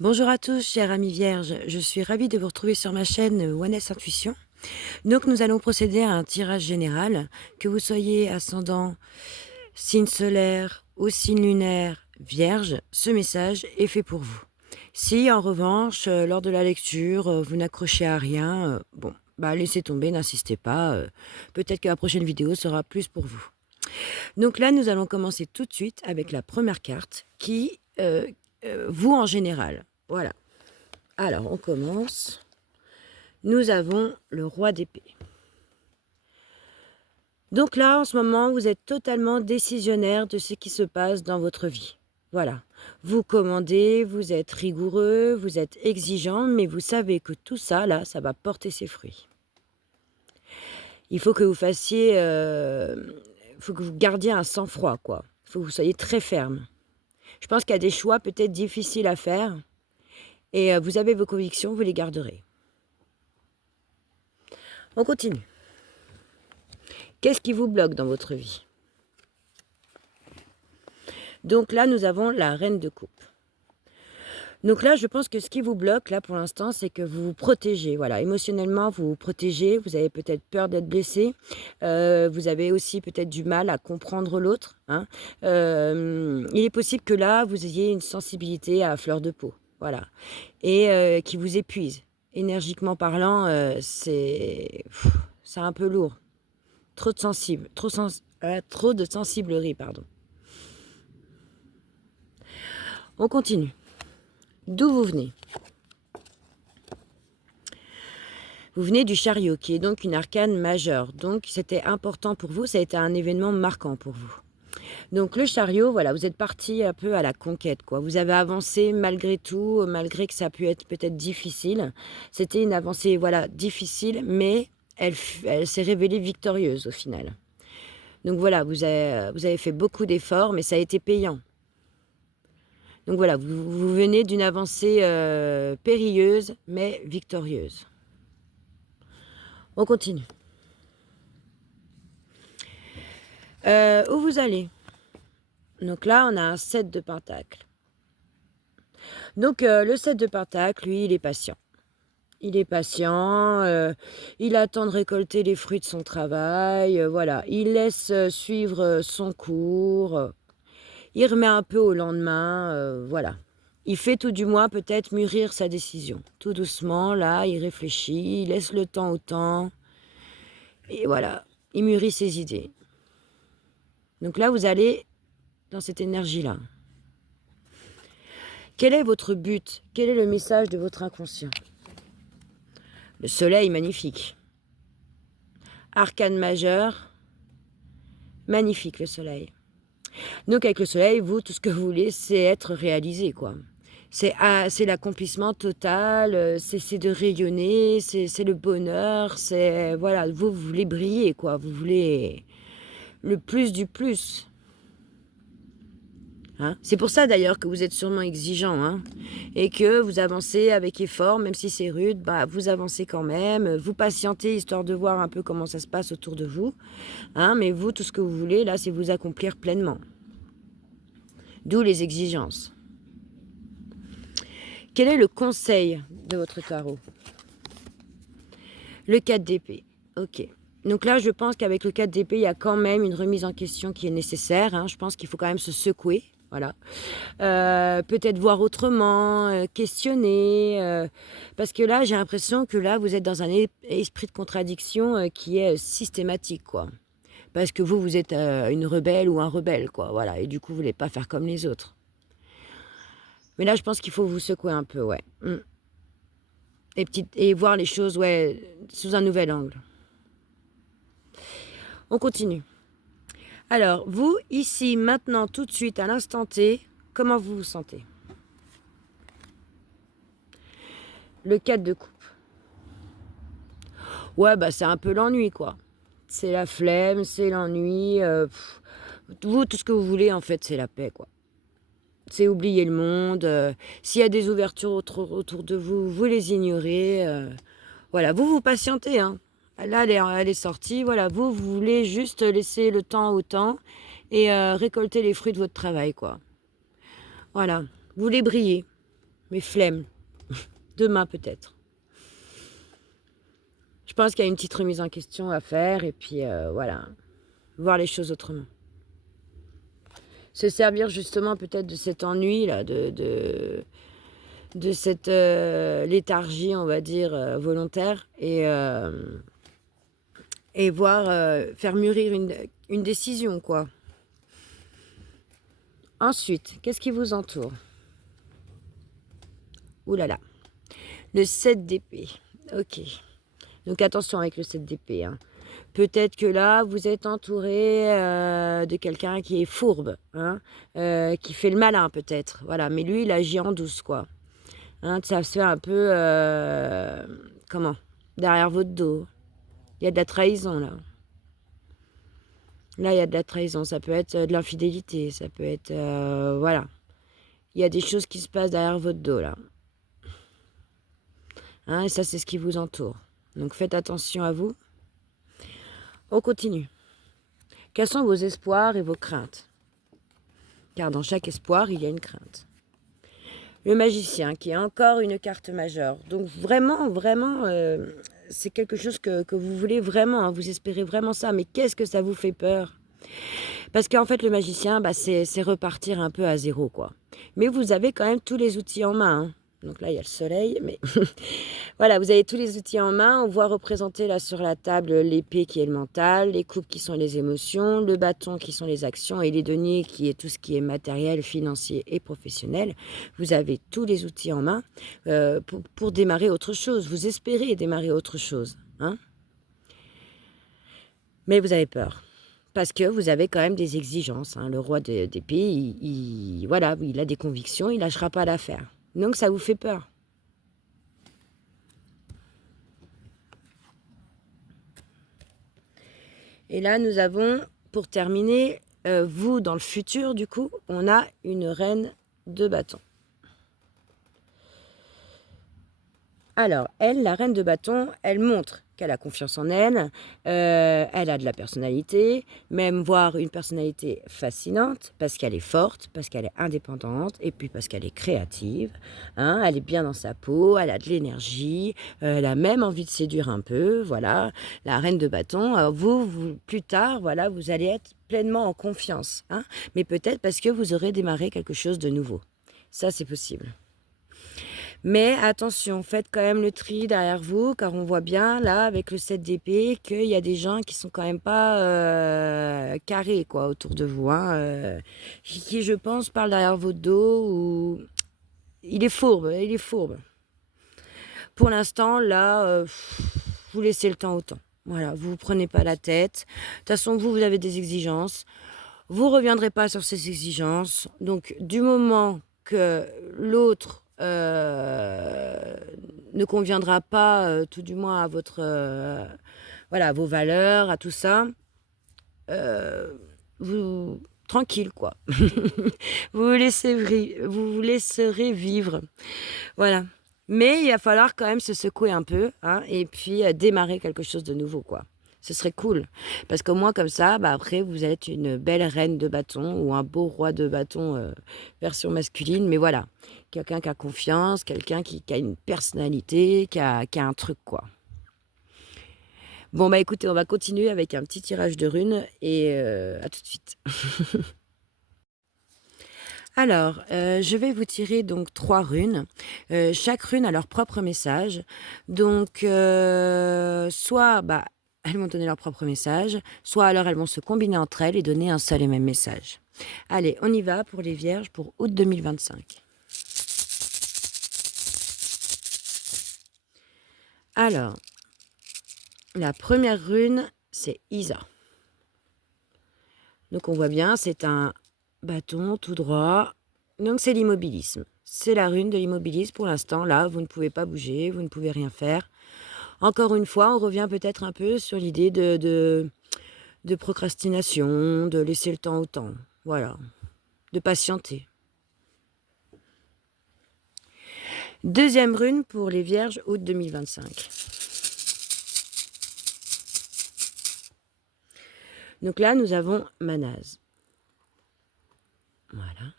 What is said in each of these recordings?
Bonjour à tous, chers amis vierges. Je suis ravie de vous retrouver sur ma chaîne Oneness Intuition. Donc, nous allons procéder à un tirage général. Que vous soyez ascendant, signe solaire ou signe lunaire, vierge, ce message est fait pour vous. Si, en revanche, lors de la lecture, vous n'accrochez à rien, laissez tomber, n'insistez pas. Peut-être que la prochaine vidéo sera plus pour vous. Donc là, nous allons commencer tout de suite avec la première carte qui, vous en général. Voilà. Alors, on commence. Nous avons le roi d'épée. Donc là, en ce moment, vous êtes totalement décisionnaire de ce qui se passe dans votre vie. Voilà. Vous commandez, vous êtes rigoureux, vous êtes exigeant, mais vous savez que tout ça, là, ça va porter ses fruits. Il faut que vous fassiez... il faut que vous gardiez un sang-froid, quoi. Il faut que vous soyez très ferme. Je pense qu'il y a des choix peut-être difficiles à faire. Et vous avez vos convictions, vous les garderez. On continue. Qu'est-ce qui vous bloque dans votre vie? Donc là, nous avons la reine de coupe. Donc là, je pense que ce qui vous bloque, là, pour l'instant, c'est que vous vous protégez. Voilà, émotionnellement, vous vous protégez. Vous avez peut-être peur d'être blessé. Vous avez aussi peut-être du mal à comprendre l'autre. Hein. Il est possible que là, vous ayez une sensibilité à fleur de peau. Voilà. Et qui vous épuise. Énergiquement parlant, c'est un peu lourd. Trop de sensible. Trop de sensiblerie, pardon. On continue. D'où vous venez? Vous venez du chariot, qui est donc une arcane majeure. Donc, c'était important pour vous, ça a été un événement marquant pour vous. Donc, le chariot, voilà, vous êtes parti un peu à la conquête, quoi. Vous avez avancé malgré tout, malgré que ça a pu être peut-être difficile. C'était une avancée, voilà, difficile, mais elle s'est révélée victorieuse au final. Donc, voilà, vous avez fait beaucoup d'efforts, mais ça a été payant. Donc voilà, vous venez d'une avancée périlleuse, mais victorieuse. On continue. Où vous allez? Donc là, on a un 7 de pentacles. Donc le 7 de pentacles, lui, il est patient. Il est patient, il attend de récolter les fruits de son travail, voilà. Il laisse suivre son cours, il remet un peu au lendemain, voilà. Il fait tout du moins peut-être mûrir sa décision. Tout doucement, là, il réfléchit, il laisse le temps au temps. Et voilà, il mûrit ses idées. Donc là, vous allez dans cette énergie-là. Quel est votre but? Quel est le message de votre inconscient? Le soleil, magnifique. Arcane majeur, magnifique le soleil. Donc avec le soleil, vous, tout ce que vous voulez, c'est être réalisé, quoi. C'est l'accomplissement total, c'est de rayonner, c'est le bonheur, c'est... Voilà, vous voulez briller, quoi. Vous voulez le plus du plus. Hein, c'est pour ça d'ailleurs que vous êtes sûrement exigeant, hein, et que vous avancez avec effort, même si c'est rude, vous avancez quand même, vous patientez histoire de voir un peu comment ça se passe autour de vous, hein, mais vous, tout ce que vous voulez, là, c'est vous accomplir pleinement. D'où les exigences. Quel est le conseil de votre tarot? Le 4 d'épée, ok. Donc là, je pense qu'avec le 4 d'épée, il y a quand même une remise en question qui est nécessaire, hein. Je pense qu'il faut quand même se secouer. Voilà. Peut-être voir autrement, questionner. Parce que là, j'ai l'impression que là, vous êtes dans un esprit de contradiction qui est systématique, quoi. Parce que vous êtes une rebelle ou un rebelle, quoi. Voilà. Et du coup, vous voulez pas faire comme les autres. Mais là, je pense qu'il faut vous secouer un peu, ouais. Et voir les choses, ouais, sous un nouvel angle. On continue. Alors, vous, ici, maintenant, tout de suite, à l'instant T, comment vous vous sentez? Le 4 de coupe. Ouais, c'est un peu l'ennui, quoi. C'est la flemme, c'est l'ennui. Vous, tout ce que vous voulez, en fait, c'est la paix, quoi. C'est oublier le monde. S'il y a des ouvertures autour de vous, vous les ignorez. Voilà, vous patientez, hein. Là, elle est sortie. Voilà, vous voulez juste laisser le temps au temps et récolter les fruits de votre travail, quoi. Voilà. Vous voulez briller, mais flemme. Demain, peut-être. Je pense qu'il y a une petite remise en question à faire, et puis voilà. Voir les choses autrement. Se servir justement peut-être de cet ennui, là, de cette léthargie, on va dire, volontaire, et voir, faire mûrir une décision, quoi. Ensuite, qu'est-ce qui vous entoure? Ouh là là. Le 7 d'épée. Ok. Donc attention avec le 7 d'épée. Hein. Peut-être que là, vous êtes entouré de quelqu'un qui est fourbe, hein, qui fait le malin peut-être. Voilà. Mais lui, il agit en douce, quoi. Hein, ça se fait un peu... comment? Derrière votre dos. Il y a de la trahison, là. Là, il y a de la trahison. Ça peut être de l'infidélité. Ça peut être... voilà. Il y a des choses qui se passent derrière votre dos, là. Hein, et ça, c'est ce qui vous entoure. Donc, faites attention à vous. On continue. Quels sont vos espoirs et vos craintes? Car dans chaque espoir, il y a une crainte. Le magicien, qui est encore une carte majeure. Donc, vraiment, vraiment... c'est quelque chose que vous voulez vraiment, hein, vous espérez vraiment ça, mais qu'est-ce que ça vous fait peur? Parce qu'en fait, le magicien, bah, c'est repartir un peu à zéro, quoi. Mais vous avez quand même tous les outils en main. Hein. Donc là, il y a le soleil, mais voilà, vous avez tous les outils en main. On voit représenter là sur la table l'épée qui est le mental, les coupes qui sont les émotions, le bâton qui sont les actions et les deniers qui est tout ce qui est matériel, financier et professionnel. Vous avez tous les outils en main pour démarrer autre chose. Vous espérez démarrer autre chose, hein? Mais vous avez peur. Parce que vous avez quand même des exigences. Hein. Le roi d'épée, voilà, il a des convictions, il ne lâchera pas l'affaire. Donc ça vous fait peur. Et là, nous avons, pour terminer, vous, dans le futur, du coup, on a une reine de bâton. Alors, elle, la reine de bâton, elle montre qu'elle a confiance en elle, elle a de la personnalité, même voire une personnalité fascinante, parce qu'elle est forte, parce qu'elle est indépendante, et puis parce qu'elle est créative. Hein, elle est bien dans sa peau, elle a de l'énergie, elle a même envie de séduire un peu, voilà. La reine de bâton, alors vous, plus tard, voilà, vous allez être pleinement en confiance. Hein, mais peut-être parce que vous aurez démarré quelque chose de nouveau. Ça, c'est possible. Mais attention, faites quand même le tri derrière vous, car on voit bien, là, avec le 7 d'épée, qu'il y a des gens qui sont quand même pas carrés, quoi, autour de vous. Hein, qui, je pense, parle derrière votre dos, ou... Il est fourbe, il est fourbe. Pour l'instant, là, vous laissez le temps au temps. Voilà, vous ne prenez pas la tête. De toute façon, vous avez des exigences. Vous ne reviendrez pas sur ces exigences. Donc, du moment que l'autre ne conviendra pas, tout du moins à votre, voilà, à vos valeurs, à tout ça, vous tranquille quoi. Vous vous laisserez vivre, voilà. Mais il va falloir quand même se secouer un peu, hein, et puis démarrer quelque chose de nouveau quoi. Ce serait cool. Parce qu'au moins, comme ça, bah, après, vous êtes une belle reine de bâton ou un beau roi de bâton version masculine. Mais voilà, quelqu'un qui a confiance, quelqu'un qui a une personnalité, qui a un truc, quoi. Bon, bah écoutez, on va continuer avec un petit tirage de runes et à tout de suite. Alors, je vais vous tirer donc 3 runes. Chaque rune a leur propre message. Donc, soit... Bah, elles vont donner leur propre message, soit alors elles vont se combiner entre elles et donner un seul et même message. Allez, on y va pour les Vierges pour août 2025. Alors, la première rune, c'est Isa. Donc on voit bien, c'est un bâton tout droit. Donc c'est l'immobilisme. C'est la rune de l'immobilisme pour l'instant. Là, vous ne pouvez pas bouger, vous ne pouvez rien faire. Encore une fois, on revient peut-être un peu sur l'idée de procrastination, de laisser le temps au temps. Voilà. De patienter. Deuxième rune pour les Vierges, août 2025. Donc là, nous avons Manaz. Voilà.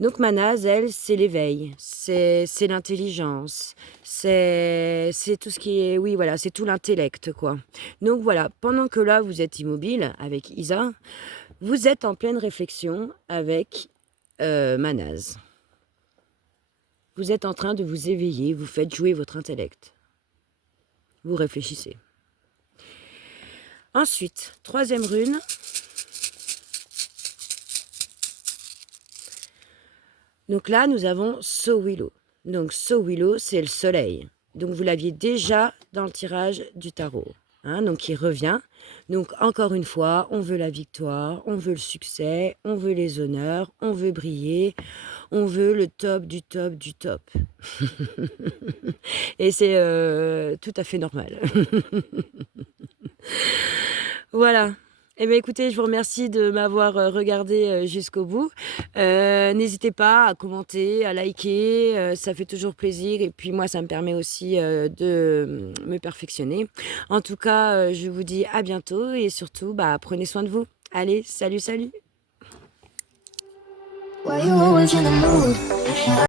Donc Manaz, elle, c'est l'éveil, c'est l'intelligence, c'est tout ce qui est, oui, voilà, c'est tout l'intellect, quoi. Donc voilà, pendant que là, vous êtes immobile avec Isa, vous êtes en pleine réflexion avec Manaz. Vous êtes en train de vous éveiller, vous faites jouer votre intellect. Vous réfléchissez. Ensuite, troisième rune. Donc là, nous avons Sowilo. Donc Sowilo, c'est le soleil. Donc vous l'aviez déjà dans le tirage du tarot. Hein, donc il revient. Donc encore une fois, on veut la victoire, on veut le succès, on veut les honneurs, on veut briller, on veut le top du top du top. Et c'est tout à fait normal. Voilà. Eh bien, écoutez, je vous remercie de m'avoir regardé jusqu'au bout. N'hésitez pas à commenter, à liker, ça fait toujours plaisir. Et puis moi, ça me permet aussi de me perfectionner. En tout cas, je vous dis à bientôt et surtout, bah, prenez soin de vous. Allez, salut, salut!